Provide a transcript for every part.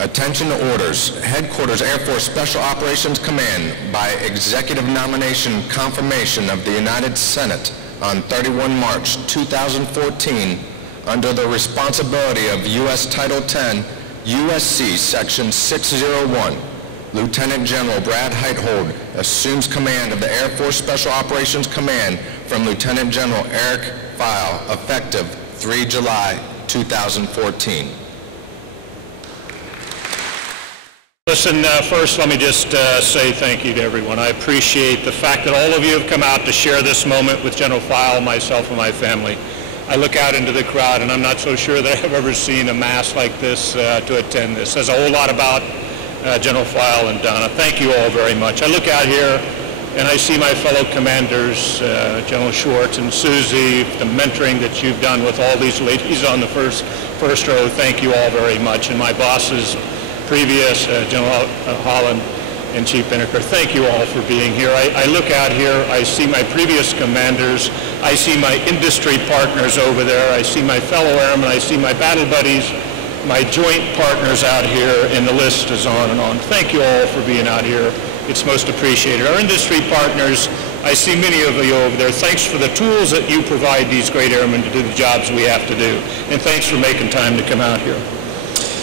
Attention orders. Headquarters Air Force Special Operations Command, by executive nomination confirmation of the United Senate on 31 March 2014, under the responsibility of U.S. Title 10, USC Section 601, Lieutenant General Brad Heithold assumes command of the Air Force Special Operations Command from Lieutenant General Eric File, effective 3 July 2014. Listen, first let me just say thank you to everyone. I appreciate the fact that all of you have come out to share this moment with General File, myself, and my family. I look out into the crowd and I'm not so sure that I've ever seen a mass like this to attend this. Says a whole lot about General File and Donna. Thank you all very much. I look out here and I see my fellow commanders, General Schwartz and Susie, the mentoring that you've done with all these ladies on the first row. Thank you all very much. And my bosses, previous, General Holland and Chief Binneker, thank you all for being here. I look out here, I see my previous commanders, I see my industry partners over there, I see my fellow airmen, I see my battle buddies, my joint partners out here, and the list is on and on. Thank you all for being out here. It's most appreciated. Our industry partners, I see many of you over there. Thanks for the tools that you provide these great airmen to do the jobs we have to do. And thanks for making time to come out here.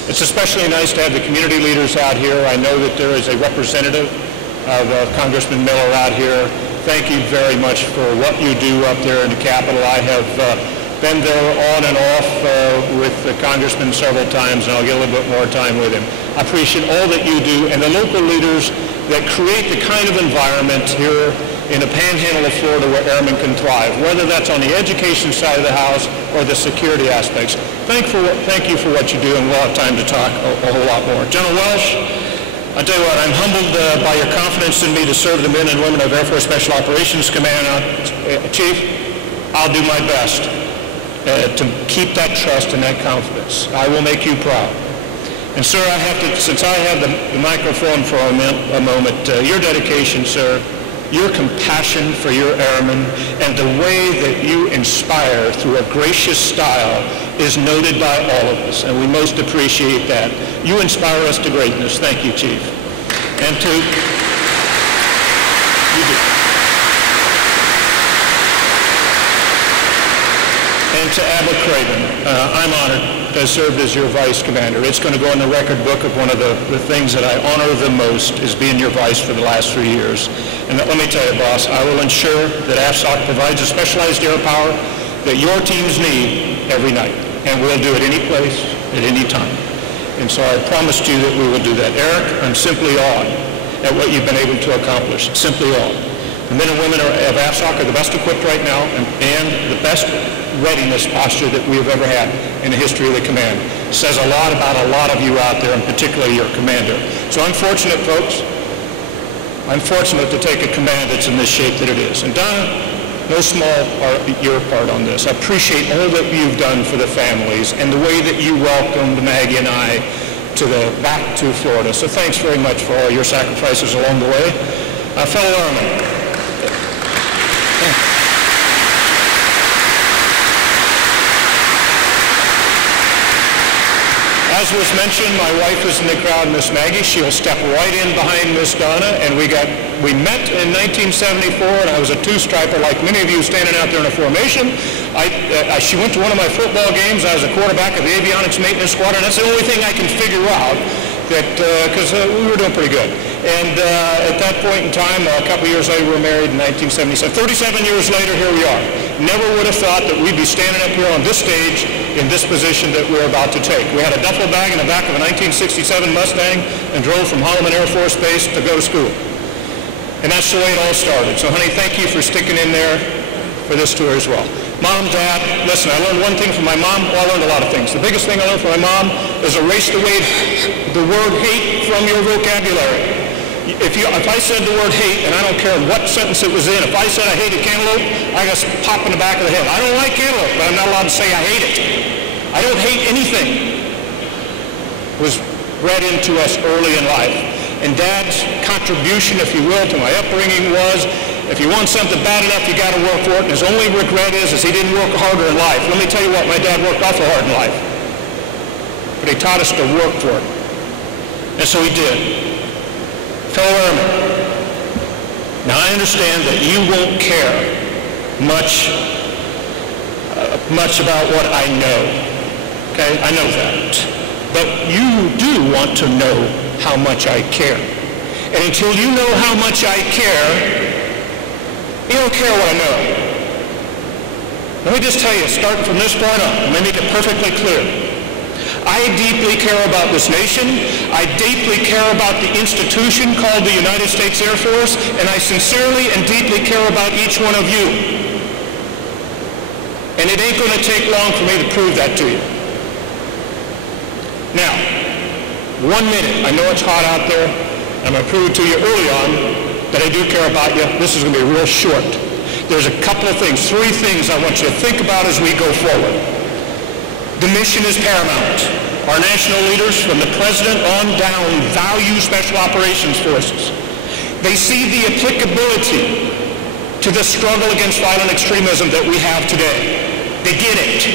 It's especially nice to have the community leaders out here. I know that there is a representative of Congressman Miller out here. Thank you very much for what you do up there in the Capitol. I have been there on and off with the Congressman several times, and I'll get a little bit more time with him. I appreciate all that you do, and the local leaders that create the kind of environment here in the panhandle of Florida where airmen can thrive, whether that's on the education side of the house or the security aspects. Thank you for what you do, and we'll have time to talk a whole lot more. General Welsh, I tell you what, I'm humbled by your confidence in me to serve the men and women of Air Force Special Operations Command. Chief, I'll do my best to keep that trust and that confidence. I will make you proud. And sir, since I have the microphone for a moment, your dedication, sir, your compassion for your airmen, and the way that you inspire through a gracious style is noted by all of us, and we most appreciate that. You inspire us to greatness. Thank you, Chief. And to you do. And to Abba Craven, I'm honored to have served as your Vice Commander. It's going to go in the record book of one of the things that I honor the most is being your Vice for the last 3 years. And let me tell you, boss, I will ensure that AFSOC provides a specialized air power that your teams need every night. And we'll do it any place, at any time. And so I promised you that we will do that. Eric, I'm simply awed at what you've been able to accomplish. Simply awed. The men and women of AFSOC are the best equipped right now and the best readiness posture that we have ever had in the history of the command. It says a lot about a lot of you out there, and particularly your commander. So I'm fortunate, folks. I'm fortunate to take a command that's in this shape that it is. And Donna, no small part, your part on this. I appreciate all that you've done for the families and the way that you welcomed Maggie and I back to Florida. So thanks very much for all your sacrifices along the way. Fellow airmen. As was mentioned, my wife is in the crowd, Miss Maggie. She'll step right in behind Miss Donna, and we met in 1974, and I was a two-striper like many of you standing out there in a formation. She went to one of my football games. I was a quarterback of the avionics maintenance squadron. That's the only thing I can figure out, because we were doing pretty good. And at that point in time, a couple years later, we were married in 1977. 37 years later, here we are. Never would have thought that we'd be standing up here on this stage in this position that we're about to take. We had a duffel bag in the back of a 1967 Mustang and drove from Holloman Air Force Base to go to school. And that's the way it all started. So, honey, thank you for sticking in there for this tour as well. Mom, Dad, listen, I learned one thing from my mom. Well, I learned a lot of things. The biggest thing I learned from my mom is erase the word hate from your vocabulary. If I said the word hate, and I don't care what sentence it was in, if I said I hated cantaloupe, I got pop in the back of the head. I don't like cantaloupe, but I'm not allowed to say I hate it. I don't hate anything. It was bred into us early in life. And Dad's contribution, if you will, to my upbringing was, if you want something bad enough, you got to work for it. And his only regret is he didn't work harder in life. Let me tell you what, my dad worked awful hard in life. But he taught us to work for it. And so he did. Fellow airmen, now I understand that you won't care much about what I know. Okay, I know that. But you do want to know how much I care. And until you know how much I care, you don't care what I know. Let me just tell you, starting from this point on, let me make it perfectly clear. I deeply care about this nation. I deeply care about the institution called the United States Air Force, and I sincerely and deeply care about each one of you. And it ain't going to take long for me to prove that to you. Now, 1 minute. I know it's hot out there. I'm going to prove it to you early on that I do care about you. This is going to be real short. There's a couple of things, 3 things I want you to think about as we go forward. The mission is paramount. Our national leaders, from the president on down, value Special Operations Forces. They see the applicability to the struggle against violent extremism that we have today. They get it.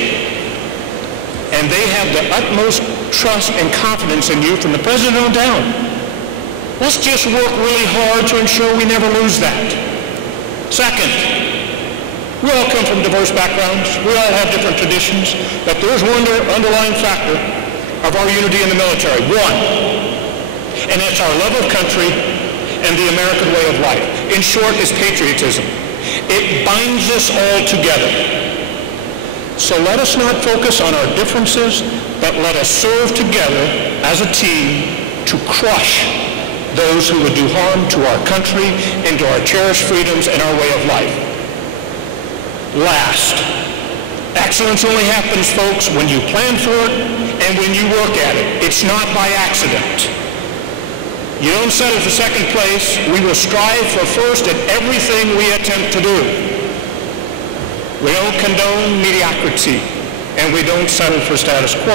And they have the utmost trust and confidence in you from the president on down. Let's just work really hard to ensure we never lose that. Second, we all come from diverse backgrounds. We all have different traditions, but there's one underlying factor of our unity in the military. One, and it's our love of country and the American way of life. In short, it's patriotism. It binds us all together. So let us not focus on our differences, but let us serve together as a team to crush those who would do harm to our country and to our cherished freedoms and our way of life. Last, excellence only happens, folks, when you plan for it and when you work at it. It's not by accident. You don't settle for second place. We will strive for first at everything we attempt to do. We don't condone mediocrity, and we don't settle for status quo.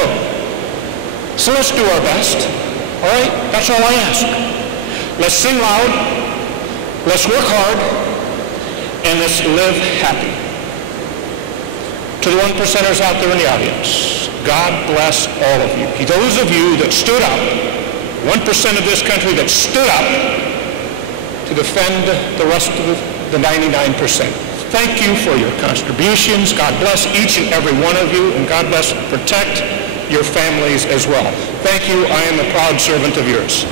So let's do our best. All right? That's all I ask. Let's sing loud, let's work hard, and let's live happy. To the 1%ers out there in the audience, God bless all of you. Those of you that stood up, 1% of this country that stood up to defend the rest of the 99%. Thank you for your contributions. God bless each and every one of you, and God bless and protect your families as well. Thank you. I am a proud servant of yours.